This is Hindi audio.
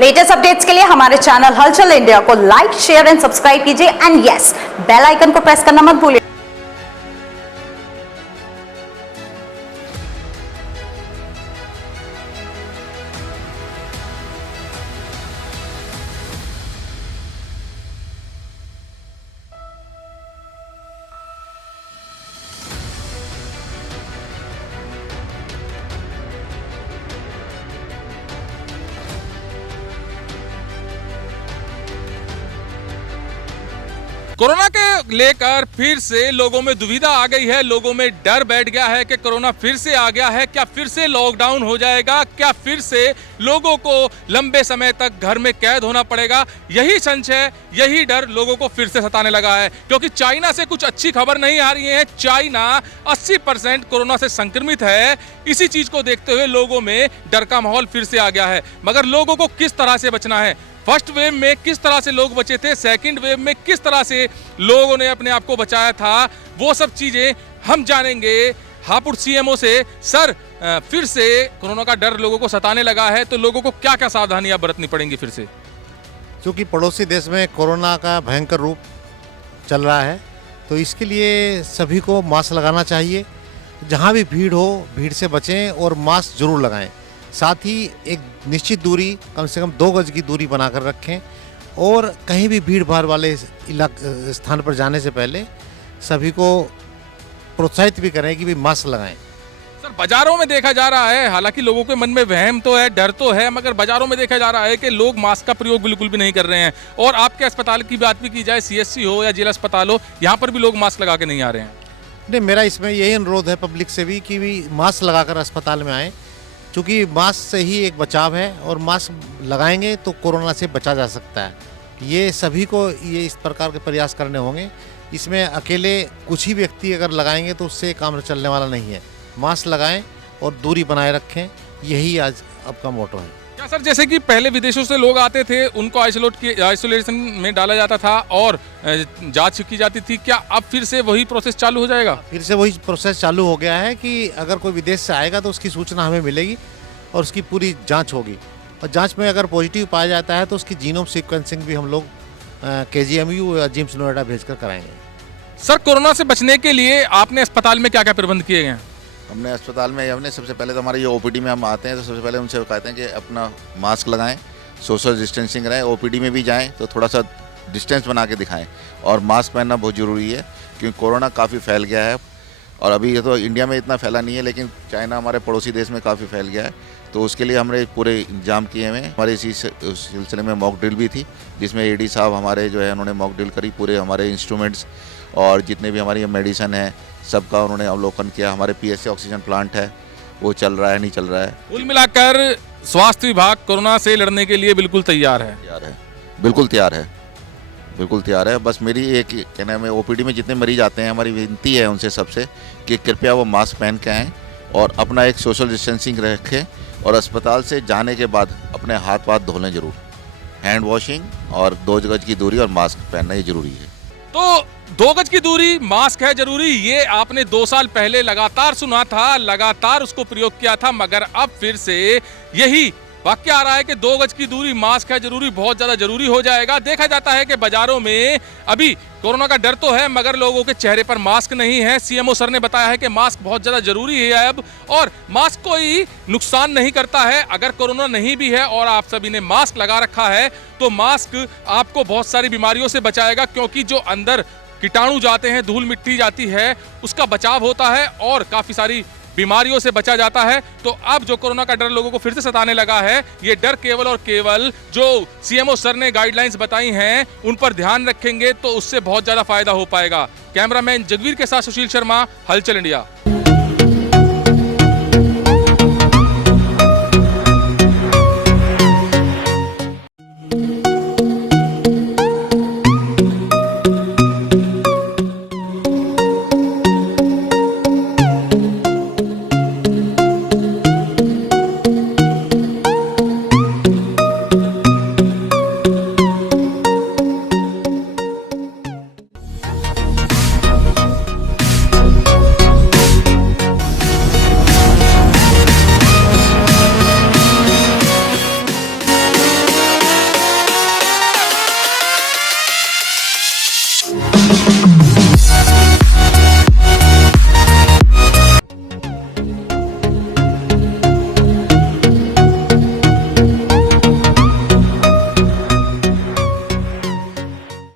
लेटेस्ट अपडेट्स के लिए हमारे चैनल हलचल इंडिया को लाइक, शेयर एंड सब्सक्राइब कीजिए एंड यस, बेल आइकन को प्रेस करना मत भूलिए। कोरोना के लेकर फिर से लोगों में दुविधा आ गई है, लोगों में डर बैठ गया है कि कोरोना फिर से आ गया है। क्या फिर से लॉकडाउन हो जाएगा? क्या फिर से लोगों को लंबे समय तक घर में कैद होना पड़ेगा? यही संशय, यही डर लोगों को फिर से सताने लगा है, क्योंकि चाइना से कुछ अच्छी खबर नहीं आ रही है। चाइना 80% कोरोना से संक्रमित है। इसी चीज को देखते हुए लोगों में डर का माहौल फिर से आ गया है। मगर लोगों को किस तरह से बचना है? फर्स्ट वेव में किस तरह से लोग बचे थे, सेकंड वेव में किस तरह से लोगों ने अपने आप को बचाया था, वो सब चीजें हम जानेंगे हापुड़ सीएमओ से। सर, फिर से कोरोना का डर लोगों को सताने लगा है, तो लोगों को क्या क्या सावधानियां बरतनी पड़ेंगी फिर से? क्योंकि पड़ोसी देश में कोरोना का भयंकर रूप चल रहा है, तो इसके लिए सभी को मास्क लगाना चाहिए। जहाँ भी भीड़ हो, भीड़ से बचें और मास्क जरूर लगाएं। साथ ही एक निश्चित दूरी, कम से कम 2 गज की दूरी बनाकर रखें। और कहीं भी भीड़ भाड़ वाले स्थान पर जाने से पहले सभी को प्रोत्साहित भी करें कि भी मास्क लगाएं। सर, बाजारों में देखा जा रहा है, हालांकि लोगों के मन में वहम तो है, डर तो है, मगर बाजारों में देखा जा रहा है कि लोग मास्क का प्रयोग बिल्कुल भी नहीं कर रहे हैं। और आपके अस्पताल की बात भी की जाए, सीएससी हो या जिला अस्पताल हो, यहाँ पर भी लोग मास्क लगा के नहीं आ रहे हैं। नहीं, मेरा इसमें यही अनुरोध है पब्लिक से भी कि भी मास्क लगाकर अस्पताल में आएँ, क्योंकि मास्क से ही एक बचाव है और मास्क लगाएंगे तो कोरोना से बचा जा सकता है। ये सभी को ये इस प्रकार के प्रयास करने होंगे। इसमें अकेले कुछ ही व्यक्ति अगर लगाएंगे तो उससे काम चलने वाला नहीं है। मास्क लगाएं और दूरी बनाए रखें, यही आज अब का मोटो है। क्या सर, जैसे कि पहले विदेशों से लोग आते थे, उनको आइसोलेशन में डाला जाता था और जांच की जाती थी, क्या अब फिर से वही प्रोसेस चालू हो जाएगा? फिर से वही प्रोसेस चालू हो गया है कि अगर कोई विदेश से आएगा तो उसकी सूचना हमें मिलेगी और उसकी पूरी जांच होगी। और जांच में अगर पॉजिटिव पाया जाता है तो उसकी जीनोम सीक्वेंसिंग भी हम लोग KGMU या जिम्स नोएडा भेजकर कराएंगे। सर, कोरोना से बचने के लिए आपने अस्पताल में क्या क्या प्रबंध किए गए हैं? हमने अस्पताल में सबसे पहले तो हमारे ये OPD में हम आते हैं तो सबसे पहले उनसे कहते हैं कि अपना मास्क लगाएं, सोशल डिस्टेंसिंग रहें। OPD में भी जाएं तो थोड़ा सा डिस्टेंस बना के दिखाएं और मास्क पहनना बहुत ज़रूरी है, क्योंकि कोरोना काफ़ी फैल गया है। और अभी ये तो इंडिया में इतना फैला नहीं है, लेकिन चाइना हमारे पड़ोसी देश में काफ़ी फैल गया है। तो उसके लिए हमने पूरे इंतजाम किए हुए हैं। हमारे इसी सिलसिले में मॉक ड्रिल भी थी, जिसमें AD साहब हमारे जो है उन्होंने मॉक ड्रिल करी। पूरे हमारे इंस्ट्रूमेंट्स और जितने भी हमारी मेडिसिन है सबका उन्होंने अवलोकन किया। हमारे PSA ऑक्सीजन प्लांट है, वो चल रहा है नहीं चल रहा है। कुल मिलाकर स्वास्थ्य विभाग कोरोना से लड़ने के लिए बिल्कुल तैयार है। बिल्कुल तैयार है। बस मेरी एक कहना है, OPD में जितने मरीज आते हैं, हमारी विनती है उनसे सबसे कि कृपया वो मास्क पहन के आएँ और अपना एक सोशल डिस्टेंसिंग रखें। और अस्पताल से जाने के बाद अपने हाथ वाथ धो लें जरूर। हैंड वॉशिंग और 2 गज की दूरी और मास्क पहनना ये जरूरी है। तो 2 गज की दूरी, मास्क है जरूरी, ये आपने 2 साल पहले लगातार सुना था, लगातार उसको प्रयोग किया था, मगर अब फिर से यही वाक्य आ रहा है कि 2 गज की दूरी, मास्क है जरूरी, बहुत ज्यादा जरूरी हो जाएगा। देखा जाता है कि बाजारों में अभी कोरोना का डर तो है, मगर लोगों के चेहरे पर मास्क नहीं है। सीएमओ सर ने बताया है कि मास्क बहुत ज्यादा जरूरी है अब, और मास्क कोई नुकसान नहीं करता है। अगर कोरोना नहीं भी है और आप सभी ने मास्क लगा रखा है तो मास्क आपको बहुत सारी बीमारियों से बचाएगा, क्योंकि जो अंदर कीटाणु जाते हैं, धूल मिट्टी जाती है, उसका बचाव होता है और काफी सारी बीमारियों से बचा जाता है। तो अब जो कोरोना का डर लोगों को फिर से सताने लगा है, ये डर केवल और केवल जो सीएमओ सर ने गाइडलाइंस बताई हैं उन पर ध्यान रखेंगे तो उससे बहुत ज्यादा फायदा हो पाएगा। कैमरामैन जगवीर के साथ सुशील शर्मा, हलचल इंडिया।